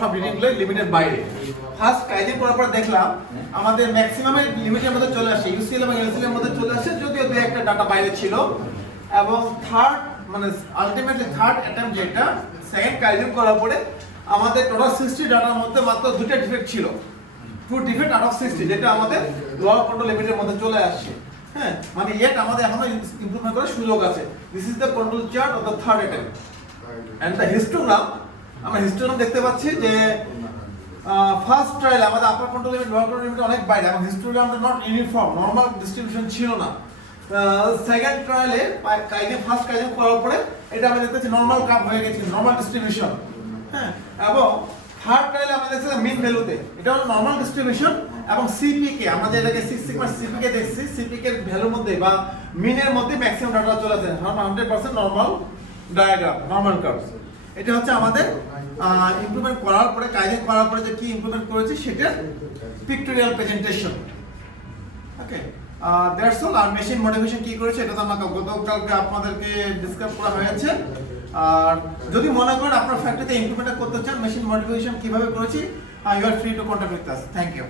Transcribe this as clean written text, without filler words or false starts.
সব রিডিংগুলো লিমিটের বাইরে। ফার্স্ট কাইজেন করার পর দেখলাম আমাদের ম্যাক্সিমামের লিমিটের মধ্যে চলে আসে, ইউসিএল এবং এলসিএল এর মধ্যে চলে আসে, যদিও দুই একটা ডাটা বাইরে ছিল। এবং থার্ড মানে আলটিমেটলি থার্ড অ্যাটেম্প যেটা সেকেন্ড কাইজেন করার পরে আমাদের টোটাল 60 ডাটার মধ্যে মাত্র দুটো ডিফেক্ট ছিল, 2 ডিফেক্ট আউট অফ 60, যেটা আমাদের লোয়ার কন্ট্রোল লিমিটের মধ্যে চলে আসছে। হ্যাঁ, মানে ইয়েট আমাদের এখনো ইমপ্রুভমেন্ট করার সুযোগ আছে। This is the control chart of the third attempt and the histogram. আমরা হিস্টোগ্রাম দেখতে পাচ্ছি যে ফার্স্ট ট্রায়ালে আমাদের upper control limit lower control limit অনেক বাইরে এবং হিস্টোগ্রামটা নট ইউনিফর্ম, নরমাল ডিস্ট্রিবিউশন ছিল না। সেকেন্ড ট্রায়ালে ফার্স্ট কাইজেন করার পরে এটা আমরা দেখতে পাচ্ছি নরমাল কাপ হয়ে গেছে, নরমাল ডিস্ট্রিবিউশন। হ্যাঁ, এবং থার্ড ট্রায়ালে আমরা দেখছি মিন ভ্যালুতে এটা হলো নরমাল ডিস্ট্রিবিউশন এবং সিপিকে আমরা যেটাকে 6 সিগমা সিপিকে দেখছি, সিপিকে এর ভ্যালুর মধ্যে বা মিনের মধ্যে ম্যাক্সিমাম ডাটা চলে আসে 100% নরমাল ডায়াগ্রাম, নরমাল কার্ভ। এটা হচ্ছে আমাদের ইমপ্রুভমেন্ট করার পরে কাইজেন করার পরে যে কি ইমপ্রুভমেন্ট করেছি সেটা pictorial presentation. Okay, that's all. আর মেশিন মডিফিকেশন কি করেছে এটা তো আমরা গতকালকে আপনাদেরকে ডিসকাস করা হয়েছে। আর যদি মনে করেন আপনার ফ্যাক্টরিতে ইমপ্রুভমেন্ট করতে চান মেশিন মডিফিকেশন কিভাবে করেছি, you are free to contact with us. Thank you.